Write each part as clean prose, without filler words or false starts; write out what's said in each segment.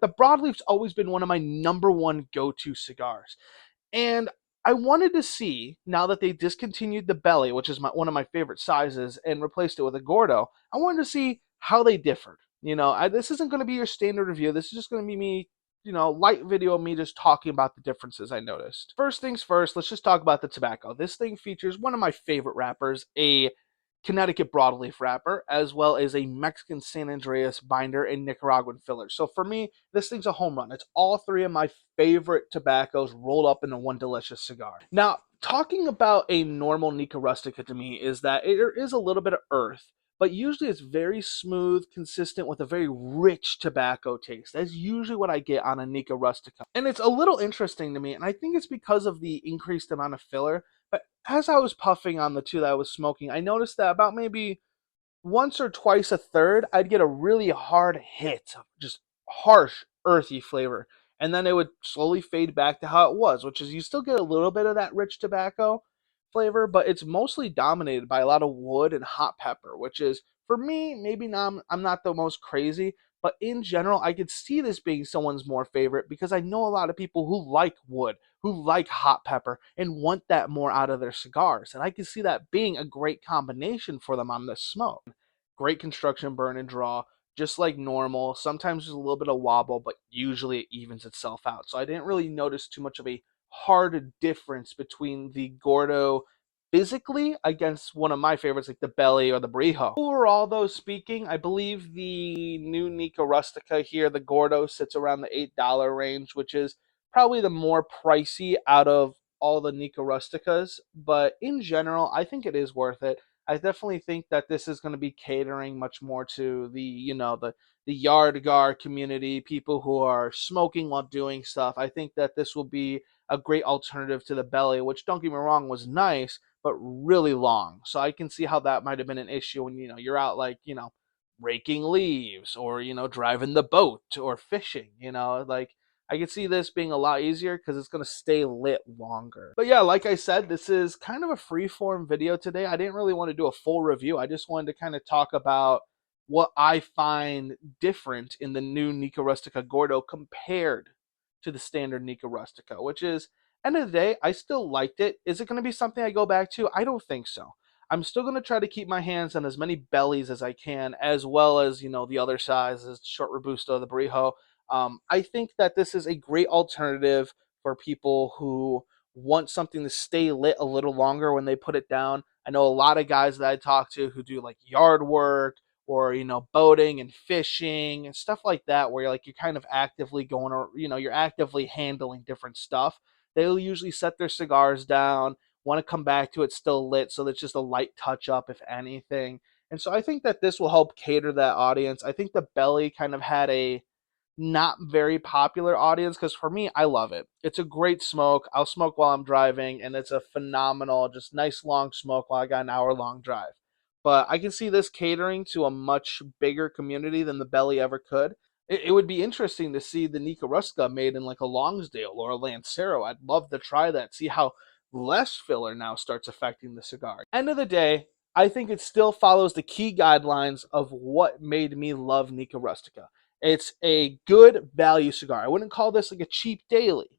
The broadleaf's always been one of my number one go-to cigars. And I wanted to see, now that they discontinued the belly, which is one of my favorite sizes, and replaced it with a Gordo, I wanted to see how they differed. This isn't going to be your standard review. This is just going to be me, light video of me just talking about the differences I noticed. First things first, let's just talk about the tobacco. This thing features one of my favorite wrappers, a Connecticut broadleaf wrapper, as well as a Mexican San Andreas binder and Nicaraguan filler. So for me, this thing's a home run. It's all three of my favorite tobaccos rolled up into one delicious cigar. Now, talking about a normal Nica Rustica to me is that there is a little bit of earth, but usually it's very smooth, consistent with a very rich tobacco taste. That's usually what I get on a Nica Rustica. And it's a little interesting to me, and I think it's because of the increased amount of filler. But as I was puffing on the two that I was smoking, I noticed that about maybe once or twice a third, I'd get a really hard hit of just harsh, earthy flavor. And then it would slowly fade back to how it was, which is you still get a little bit of that rich tobacco flavor, but it's mostly dominated by a lot of wood and hot pepper, which is, for me, maybe not, I'm not the most crazy, but in general, I could see this being someone's more favorite because I know a lot of people who like wood, who like hot pepper, and want that more out of their cigars. And I can see that being a great combination for them on this smoke. Great construction burn and draw, just like normal. Sometimes there's a little bit of wobble, but usually it evens itself out. So I didn't really notice too much of a hard difference between the Gordo physically against one of my favorites like the Belly or the Brijo. Overall, though, speaking, I believe the new Nica Rustica here, the Gordo, sits around the $8 range, which is probably the more pricey out of all the Nica Rusticas. But in general, I think it is worth it. I definitely think that this is going to be catering much more to the yard gar community, people who are smoking while doing stuff. I think that this will be a great alternative to the Belly, which, don't get me wrong, was nice, but really long. So I can see how that might have been an issue when you're out, like, raking leaves, or driving the boat or fishing. Like, I could see this being a lot easier because it's going to stay lit longer. But yeah, like I said, this is kind of a free-form video today. I didn't really want to do a full review. I just wanted to kind of talk about what I find different in the new Nica Rustica Gordo compared to the standard Nica Rustica, which is, end of the day, I still liked it. Is it going to be something I go back to? I don't think so. I'm still going to try to keep my hands on as many bellies as I can, as well as, the other sizes, short Robusto, the Brijo. I think that this is a great alternative for people who want something to stay lit a little longer when they put it down. I know a lot of guys that I talk to who do like yard work, or boating and fishing and stuff like that, where you're kind of actively going, or you're actively handling different stuff. They'll usually set their cigars down, want to come back to it still lit, so that's just a light touch up if anything. And so I think that this will help cater that audience. I think the Belly kind of had a not very popular audience, because for me, I love it. It's a great smoke. I'll smoke while I'm driving, and it's a phenomenal, just nice long smoke while I got an hour long drive. But I can see this catering to a much bigger community than the Belly ever could. It would be interesting to see the Nica Rusca made in like a Longsdale or a Lancero. I'd love to try that, see how less filler now starts affecting the cigar. End of the day, I think it still follows the key guidelines of what made me love Nica Rustica. It's a good value cigar. I wouldn't call this like a cheap daily.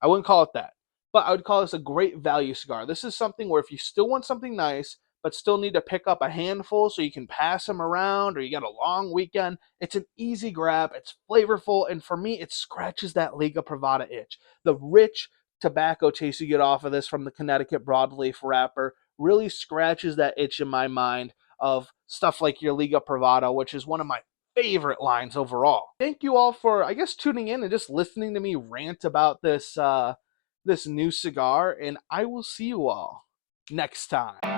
I wouldn't call it that. But I would call this a great value cigar. This is something where if you still want something nice, but still need to pick up a handful so you can pass them around, or you got a long weekend, it's an easy grab. It's flavorful. And for me, it scratches that Liga Privada itch. The rich tobacco taste you get off of this from the Connecticut broadleaf wrapper really scratches that itch in my mind of stuff like your Liga Privada, which is one of my favorite lines overall. Thank you all for, I guess, tuning in and just listening to me rant about this new cigar, and I will see you all next time.